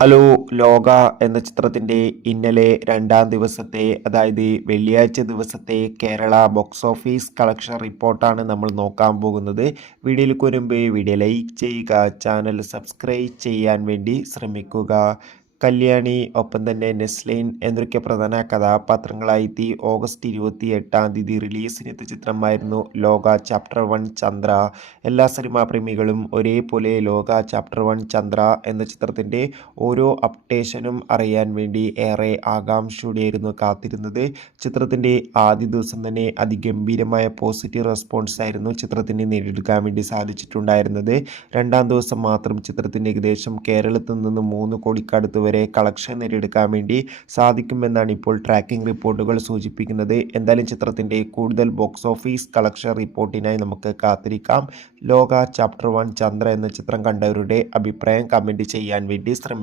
Hello ലോക എന്ന ചിത്രത്തിൻ്റെ ഇന്നലെ രണ്ടാം ദിവസത്തെ അതായത് വെള്ളിയാഴ്ച ദിവസത്തെ കേരള ബോക്സ് ഓഫീസ് കളക്ഷൻ റിപ്പോർട്ടാണ് നമ്മൾ നോക്കാൻ പോകുന്നത്. വീഡിയോയിലേക്ക് വരുമ്പോൾ വീഡിയോ ലൈക്ക് ചെയ്യുക, ചാനൽ സബ്സ്ക്രൈബ് ചെയ്യാൻ വേണ്ടി ശ്രമിക്കുക. കല്യാണി ഒപ്പം തന്നെ നെസ്ലൈൻ എന്നൊക്കെ പ്രധാന കഥാപാത്രങ്ങളായി ഓഗസ്റ്റ് 28 റിലീസിനെത്തിയ ചിത്രമായിരുന്നു ലോക ചാപ്റ്റർ 1 ചന്ദ്ര. എല്ലാ സിനിമാ പ്രേമികളും ഒരേപോലെ ലോക ചാപ്റ്റർ 1 ചന്ദ്ര എന്ന ചിത്രത്തിൻ്റെ ഓരോ അപ്ഡേഷനും അറിയാൻ വേണ്ടി ഏറെ ആകാംക്ഷയോടെയായിരുന്നു കാത്തിരുന്നത്. ചിത്രത്തിൻ്റെ ആദ്യ ദിവസം തന്നെ അതിഗംഭീരമായ പോസിറ്റീവ് റെസ്പോൺസ് ആയിരുന്നു ചിത്രത്തിന് നേടിയെടുക്കാൻ വേണ്ടി സാധിച്ചിട്ടുണ്ടായിരുന്നത്. രണ്ടാം ദിവസം മാത്രം ചിത്രത്തിന് ഏകദേശം കേരളത്തിൽ നിന്ന് 3 കോടിക്കടുത്ത് വരെ കളക്ഷൻ നേടിയെടുക്കാൻ വേണ്ടി സാധിക്കുമെന്നാണ് ഇപ്പോൾ ട്രാക്കിംഗ് റിപ്പോർട്ടുകൾ സൂചിപ്പിക്കുന്നത്. എന്തായാലും ചിത്രത്തിൻ്റെ കൂടുതൽ ബോക്സ് ഓഫീസ് കളക്ഷൻ റിപ്പോർട്ടിനായി നമുക്ക് കാത്തിരിക്കാം. ലോക ചാപ്റ്റർ 1 ചന്ദ്ര എന്ന ചിത്രം കണ്ടവരുടെ അഭിപ്രായം കമൻറ്റ് ചെയ്യാൻ വേണ്ടി ശ്രമിക്കുക.